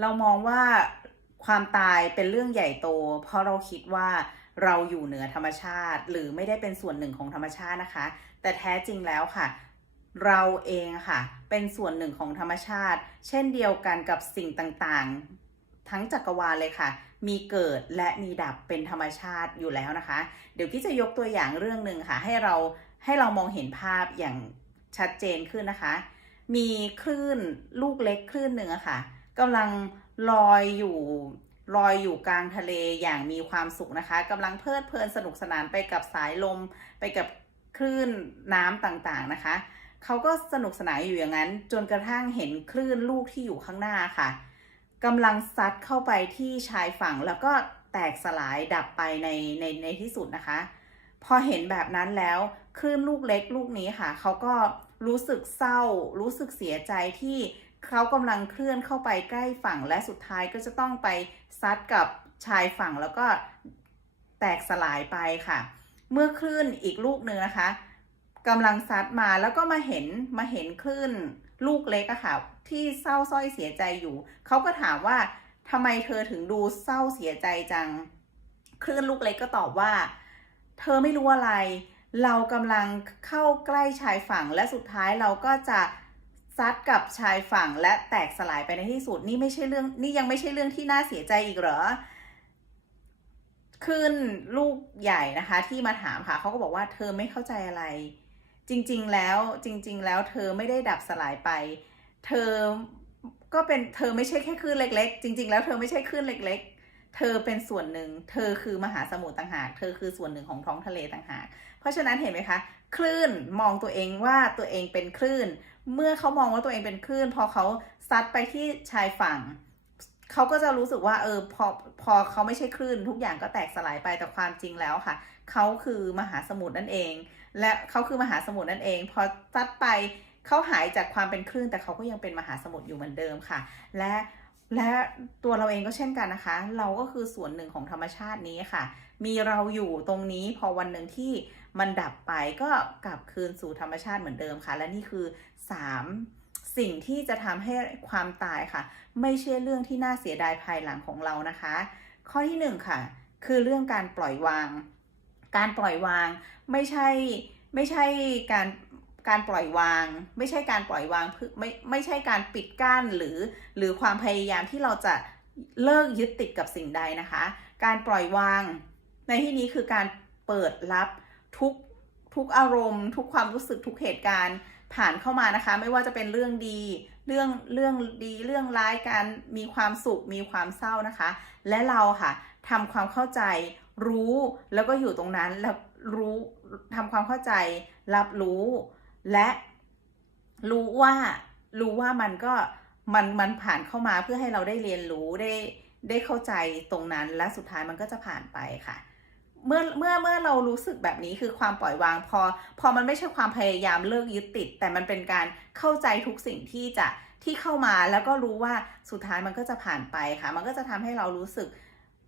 เรามองว่าความตายเป็นเรื่องใหญ่โต เพราะเราคิดว่าเราอยู่เหนือธรรมชาติ หรือไม่ได้เป็นส่วนหนึ่งของธรรมชาตินะคะ แต่แท้จริงแล้วค่ะ เราเองค่ะ เป็นส่วนหนึ่งของธรรมชาติ เช่นเดียวกันกับสิ่งต่างๆ ทั้งจักรวาลเลยค่ะ มีเกิดและมีดับเป็นธรรมชาติอยู่แล้วนะคะ เดี๋ยวกี้จะยกตัวอย่างเรื่องหนึ่งค่ะ ให้เราให้เรามองเห็นภาพอย่างชัดเจนขึ้นนะคะ มีคลื่นลูกเล็กคลื่นหนึ่งอะค่ะ กำลังลอยอยู่ลอยอยู่กลางทะเลอย่างมีความสุขนะคะกำลังเพลิดเพลินสนุกสนานไปกับสายลม ไปกับคลื่นน้ำต่างๆนะคะ เขาก็สนุกสนานอยู่อย่างนั้น จนกระทั่งเห็นคลื่นลูกที่อยู่ข้างหน้าค่ะกำลังซัดเข้าไปที่ชายฝั่งแล้วก็แตกสลายดับไปในในในที่สุดนะคะ พอเห็นแบบนั้นแล้วคลื่นลูกเล็กลูกนี้ค่ะ เขาก็รู้สึกเศร้า รู้สึกเสียใจที่ เขากำลังเคลื่อนเข้าไปใกล้ฝั่งและสุดท้ายก็จะต้องไปซัดกับชายฝั่งแล้วก็แตกสลายไปค่ะ เมื่อคลื่นอีกลูกหนึ่งนะคะกำลังซัดมาแล้วก็มาเห็นมาเห็นคลื่นลูกเล็กอะค่ะ ที่เศร้าส้อยเสียใจอยู่ เขาก็ถามว่าทำไมเธอถึงดูเศร้าเสียใจจัง คลื่นลูกเล็กก็ตอบว่า เธอไม่รู้อะไร เรากำลังเข้าใกล้ชายฝั่งและสุดท้ายเราก็จะ ซัดกับชายฝั่งและแตกสลายไปในที่สุดนี่ไม่ใช่เรื่องนี่ยังไม่ใช่เรื่องที่น่าเสียใจอีกเหรอขึ้นลูกใหญ่นะคะ ที่มาถามค่ะเขาก็บอกว่าเธอไม่เข้าใจอะไร จริง ๆ แล้วจริง ๆ แล้วเธอไม่ได้ดับสลายไป เธอก็เป็นเธอไม่ใช่แค่คลื่นเล็ก ๆ จริง ๆ แล้วเธอไม่ใช่คลื่นเล็ก ๆ เธอเป็นส่วนหนึ่ง เธอคือมหาสมุทรต่างหาก เธอคือส่วนหนึ่งของท้องทะเลต่างหาก เพราะฉะนั้นเห็นไหมคะ คลื่นมองตัวเองว่าตัวเองเป็นคลื่น เมื่อเขามองว่าตัวเองเป็นคลื่น พอเขาซัดไปที่ชายฝั่ง เขาก็จะรู้สึกว่าเออพอพอเขาไม่ใช่คลื่น ทุกอย่างก็แตกสลายไปแต่ความจริงแล้วค่ะ เขาคือมหาสมุทรนั่นเอง และเขาคือมหาสมุทรนั่นเอง พอซัดไปเขาหายจากความเป็นคลื่น แต่เขาก็ยังเป็นมหาสมุทรอยู่เหมือนเดิมค่ะ และและตัวเราเองก็เช่นกันนะคะ เราก็คือส่วนหนึ่งของธรรมชาตินี้ค่ะ มีเราอยู่ตรงนี้พอวันหนึ่งที่ มันดับไปก็กลับคืนสู่ธรรมชาติเหมือนเดิมค่ะ และนี่คือ 3 สิ่งที่จะทำให้ความตายค่ะ ไม่ใช่เรื่องที่น่าเสียดายภายหลังของเรานะคะ ข้อที่ 1 ค่ะ คือเรื่องการปล่อยวาง การปล่อยวางไม่ใช่ไม่ใช่การการปล่อยวาง ไม่ใช่การปล่อยวางเพื่อไม่ไม่ใช่การปิดกั้นหรือ หรือความพยายามที่เราจะเลิกยึดติดกับสิ่งใดนะคะ การปล่อยวาง ในที่นี้คือการเปิดรับ ทุกทุกอารมณ์ ทุกความรู้สึกทุกเหตุการณ์ผ่านเข้ามานะคะ ไม่ว่าจะเป็นเรื่องดี เรื่องเรื่องดีเรื่องร้ายการมีความสุขมีความเศร้านะคะ และเราค่ะทำความเข้าใจรู้แล้วก็อยู่ตรงนั้นแล้วรู้ทำความเข้าใจ รับรู้และรู้ว่ารู้ว่ามันก็มันมันผ่านเข้ามาเพื่อให้เราได้เรียนรู้ได้ได้เข้าใจตรงนั้นและสุดท้ายมันก็จะผ่านไปค่ะ เมื่อเมื่อเมื่อเรารู้สึกแบบนี้คือความปล่อยวางพอ พอมันไม่ใช่ความพยายามเลิกยึดติด แต่มันเป็นการเข้าใจทุกสิ่งที่จะที่เข้ามาแล้วก็รู้ว่าสุดท้ายมันก็จะผ่านไปค่ะ มันก็จะทำให้เรารู้สึก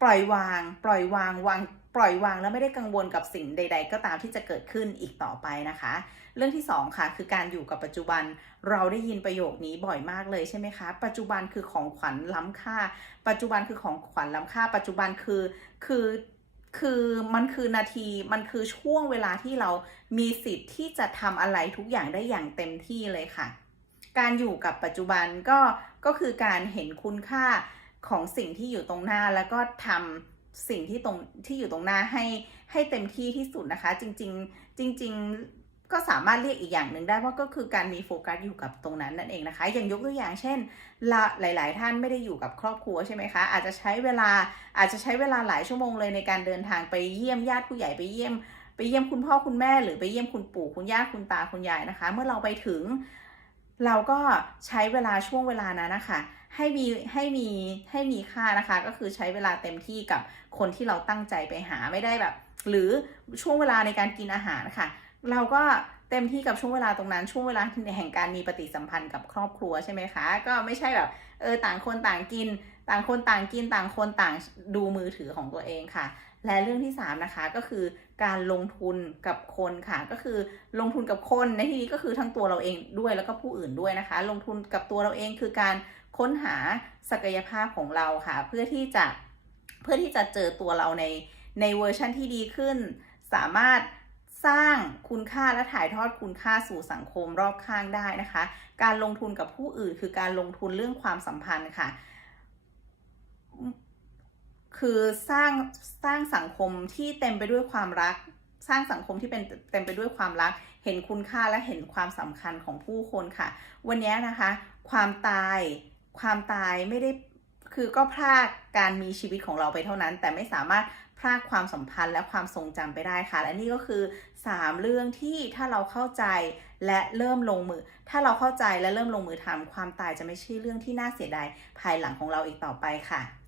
ปล่อยวาง ปล่อยวางวางปล่อยวางแล้วไม่ได้กังวลกับสิ่งใด ๆ ก็ตามที่จะเกิดขึ้นอีกต่อไปนะคะ เรื่องที่ 2 ค่ะ คือการอยู่กับปัจจุบันเราได้ยินประโยคนี้บ่อยมากเลยใช่ไหมคะ ปัจจุบันคือของขวัญล้ำค่า ปัจจุบันคือของขวัญล้ำค่า ปัจจุบันคือคือ คือมันคือนาทีมันคือช่วงเวลาที่เรามีสิทธิ์ที่จะทำอะไรทุกอย่างได้อย่างเต็มที่เลยค่ะ การอยู่กับปัจจุบันก็ก็คือการเห็นคุณค่าของสิ่งที่อยู่ตรงหน้าแล้วก็ทำสิ่งที่ตรงที่อยู่ตรงหน้าให้ให้เต็มที่ที่สุดนะคะ จริง ๆ จริง ๆ ก็สามารถเรียกอีกอย่างหนึ่งได้เพราก็คือการมีโฟกัสอยู่กับตรงนั้นนั่นเองนะคะอย่างยกตัวอย่างเช่นลหลาย ๆ ท่านไม่ได้อยู่กับครอบครัวใช่ไหมคะ อาจจะใช้เวลาอาจจะใช้เวลาหลายชั่วโมงเลยในการเดินทางไปเยี่ยมญาติผู้ใหญ่ไปเยี่ยม ไปเยี่ยมคุณพ่อคุณแม่หรือไปเยี่ยมคุณปู่คุณย่าคุณตาคุณยายนะคะ เมื่อเราไปถึง เราก็ใช้เวลาช่วงเวลานั้นนะคะให้มีให้มีให้มีค่านะคะ ก็คือใช้เวลาเต็มที่กับคนที่เราตั้งใจไปหาไม่ได้แบบ หรือช่วงเวลาในการกินอาหารค่ะ เราก็เต็มที่กับช่วงเวลาตรงนั้นช่วงเวลาแห่งการมีปฏิสัมพันธ์กับครอบครัวใช่ไหมคะ ก็ไม่ใช่แบบเออต่างคนต่างกิน ต่างคนต่างกินต่างคนต่างดูมือถือของตัวเองค่ะ และเรื่องที่ 3 นะคะก็คือการลงทุนกับคนค่ะ ก็คือลงทุนกับคนในที่นี้ก็คือทั้งตัวเราเองด้วยแล้วก็ผู้อื่นด้วยนะคะ ลงทุนกับตัวเราเองคือการคค้นหาศักยภาพของเราค่ะ เพื่อที่จะเพื่อที่จะเจอตัวเราในในเวอร์ชันที่ดีขึ้น สามารถ สร้างคุณค่าและถ่ายทอดคุณค่าสู่สังคมรอบข้างได้นะคะ การลงทุนกับผู้อื่นคือการลงทุนเรื่องความสัมพันธ์ค่ะ คือสร้างสร้างสังคมที่เต็มไปด้วยความรัก สร้างสังคมที่เป็นเต็มไปด้วยความรัก เห็นคุณค่าและเห็นความสำคัญของผู้คนค่ะ วันนี้นะคะ ความตายความตายไม่ได้ คือก็พลาดการมีชีวิตของเราไปเท่านั้น แต่ไม่สามารถพลาดความสัมพันธ์และความทรงจำไปได้ค่ะ และนี่ก็คือ 3 เรื่องที่ถ้าเราเข้าใจและเริ่มลงมือ ถ้าเราเข้าใจและเริ่มลงมือทำความตายจะไม่ใช่เรื่องที่น่าเสียดายภายหลังของเราอีกต่อไปค่ะ